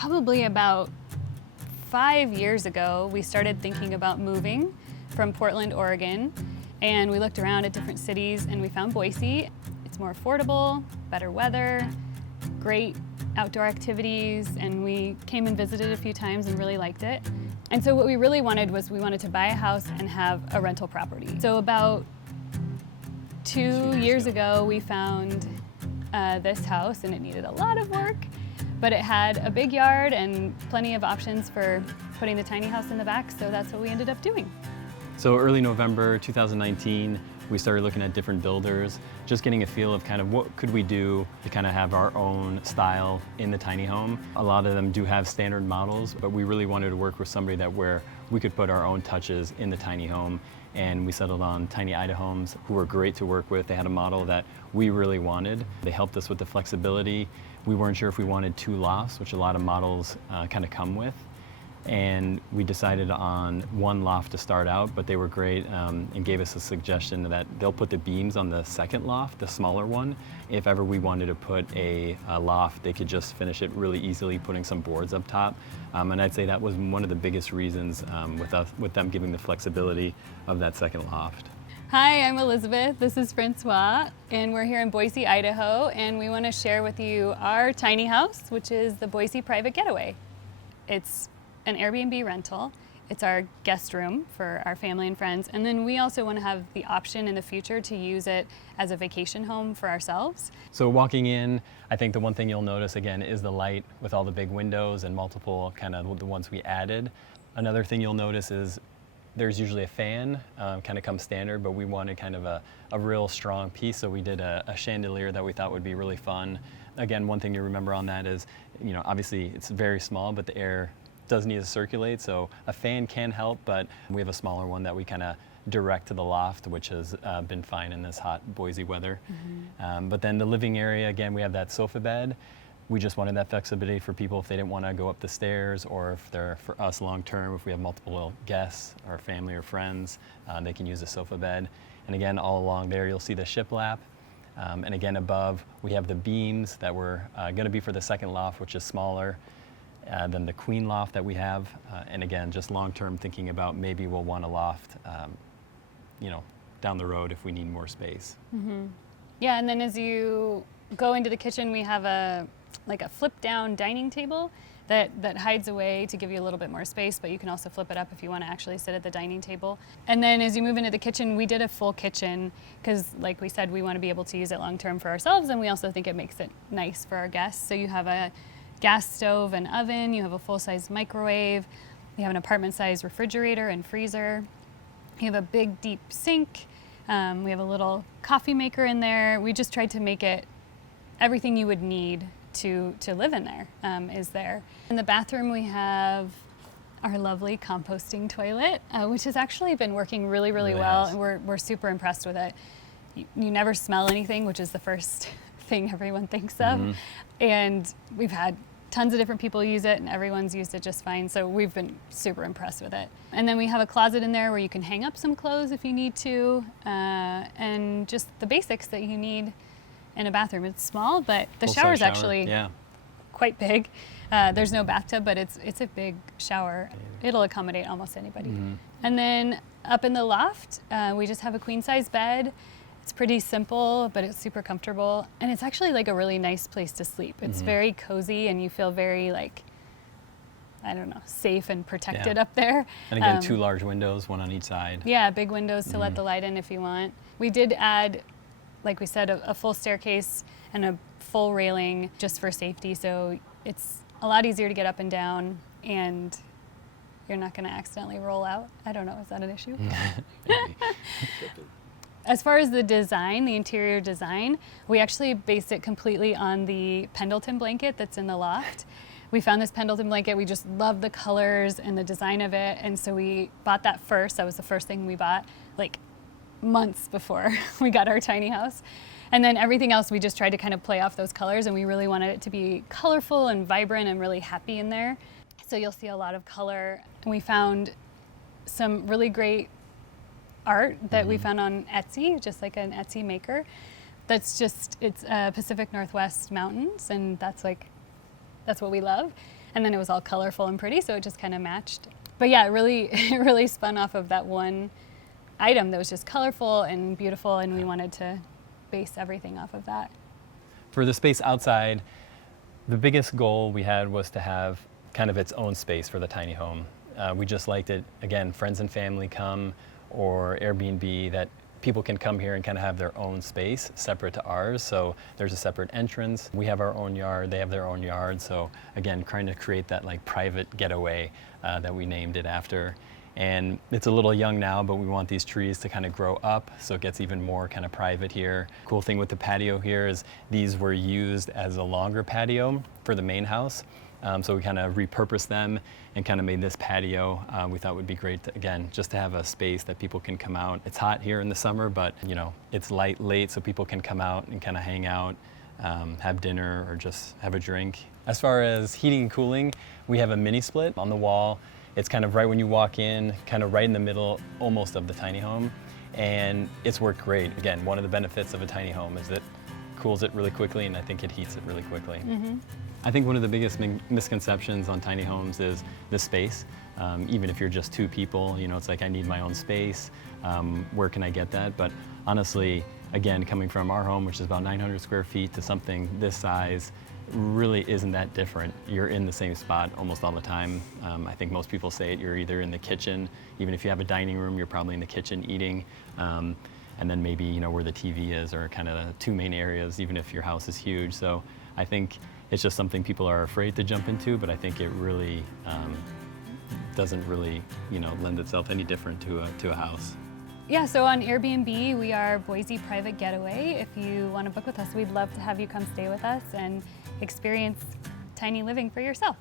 Probably about 5 years ago, we started thinking about moving from Portland, Oregon, and we looked around at different cities and we found Boise. It's more affordable, better weather, great outdoor activities, and we came and visited a few times and really liked it. And so what we really wanted was we wanted to buy a house and have a rental property. So about 2 years ago, we found this house, and it needed a lot of work, but it had a big yard and plenty of options for putting the tiny house in the back, so that's what we ended up doing. So early November 2019, we started looking at different builders, just getting a feel of kind of what could we do to kind of have our own style in the tiny home. A lot of them do have standard models, but we really wanted to work with somebody that where we could put our own touches in the tiny home. And we settled on Tiny Ida Homes, who were great to work with. They had a model that we really wanted. They helped us with the flexibility. We weren't sure if we wanted 2 lofts, which a lot of models kind of come with. And we decided on 1 loft to start out, but they were great and gave us a suggestion that they'll put the beams on the second loft, the smaller one. If ever we wanted to put a loft, they could just finish it really easily, putting some boards up top. And I'd say that was one of the biggest reasons with them giving the flexibility of that second loft. Hi, I'm Elizabeth. This is Francois, and we're here in Boise, Idaho, and we want to share with you our tiny house, which is the Boise Private Getaway. It's an Airbnb rental. It's our guest room for our family and friends, and then we also want to have the option in the future to use it as a vacation home for ourselves. So walking in, I think the one thing you'll notice again is the light with all the big windows and multiple kind of the ones we added. Another thing you'll notice is there's usually a fan, kind of comes standard, but we wanted kind of a real strong piece, so we did a chandelier that we thought would be really fun. Again, one thing you remember on that is, you know, obviously it's very small, but the air does need to circulate, so a fan can help, but we have a smaller one that we kind of direct to the loft, which has been fine in this hot Boise weather. Mm-hmm. But then the living area, again, we have that sofa bed. We just wanted that flexibility for people if they didn't want to go up the stairs, or if they're, for us long term, if we have multiple guests or family or friends, they can use a sofa bed. And again, all along there, you'll see the shiplap. And again, above, we have the beams that were going to be for the second loft, which is smaller than the queen loft that we have. And again, just long term thinking about maybe we'll want a loft, you know, down the road if we need more space. Mm-hmm. Yeah, and then as you go into the kitchen, we have a flip down dining table that hides away to give you a little bit more space, but you can also flip it up if you want to actually sit at the dining table. And then as you move into the kitchen, we did a full kitchen because, like we said, we want to be able to use it long term for ourselves, and we also think it makes it nice for our guests. So you have a gas stove and oven, you have a full-size microwave, you have an apartment-sized refrigerator and freezer, you have a big deep sink, we have a little coffee maker in there. We just tried to make it everything you would need to live in there is there. In the bathroom we have our lovely composting toilet, which has actually been working really well, and we're super impressed with it. You never smell anything, which is the first thing everyone thinks of. Mm-hmm. And we've had tons of different people use it, and everyone's used it just fine, so we've been super impressed with it. And then we have a closet in there where you can hang up some clothes if you need to, and just the basics that you need in a bathroom. It's small, but the shower is actually quite big. There's no bathtub, but it's a big shower. It'll accommodate almost anybody. Mm-hmm. And then up in the loft, we just have a queen-size bed. It's pretty simple, but it's super comfortable, and it's actually like a really nice place to sleep. It's mm-hmm. very cozy, and you feel very, like, I don't know, safe and protected up there. And again, 2 large windows, 1 on each side. Yeah, big windows to let the light in if you want. We did add, like we said, a full staircase and a full railing just for safety, so it's a lot easier to get up and down, and you're not going to accidentally roll out. I don't know, is that an issue? As far as the design, the interior design, we actually based it completely on the Pendleton blanket that's in the loft. We found this Pendleton blanket, we just love the colors and the design of it, and so we bought that first. That was the first thing we bought, like months before we got our tiny house. And then everything else, we just tried to kind of play off those colors, and we really wanted it to be colorful and vibrant and really happy in there. So you'll see a lot of color. And we found some really great art that we found on Etsy, just like an Etsy maker. That's just, it's Pacific Northwest mountains, and that's what we love. and then it was all colorful and pretty, so it just kind of matched. But yeah, it really spun off of that one item that was just colorful and beautiful, and we wanted to base everything off of that. For the space outside, the biggest goal we had was to have kind of its own space for the tiny home. We just liked it, again, friends and family come, or Airbnb, that people can come here and kind of have their own space separate to ours. So there's a separate entrance. We have our own yard, they have their own yard. So again, trying to create that like private getaway that we named it after. And it's a little young now, but we want these trees to kind of grow up so it gets even more kind of private here. Cool thing with the patio here is these were used as a longer patio for the main house. So we kind of repurposed them and kind of made this patio. We thought would be great to, again, just to have a space that people can come out. It's hot here in the summer, but you know, it's light late, so people can come out and kind of hang out, have dinner, or just have a drink. As far as heating and cooling, we have a mini split on the wall. It's kind of right when you walk in, kind of right in the middle almost of the tiny home. And it's worked great. Again, one of the benefits of a tiny home is it cools it really quickly, and I think it heats it really quickly. Mm-hmm. I think one of the biggest misconceptions on tiny homes is the space. Even if you're just two people, you know, it's like, I need my own space. Where can I get that? But honestly, again, coming from our home, which is about 900 square feet, to something this size, really isn't that different. You're in the same spot almost all the time. I think most people say it, you're either in the kitchen, even if you have a dining room, you're probably in the kitchen eating, and then maybe, you know, where the TV is, or kind of the two main areas, even if your house is huge. So I think it's just something people are afraid to jump into, but I think it really doesn't really, you know, lend itself any different to a house. Yeah, so on Airbnb, we are Boise Private Getaway. If you want to book with us, we'd love to have you come stay with us and experience tiny living for yourself.